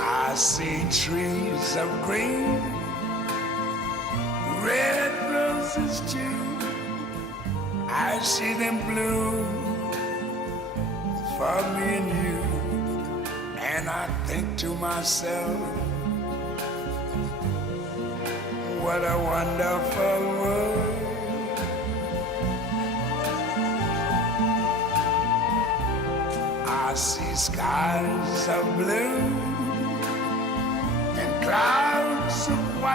I see trees of green, red roses too. I see them bloom for me and you. And I think to myself, what a wonderful world. I see skies of blue and clouds of white.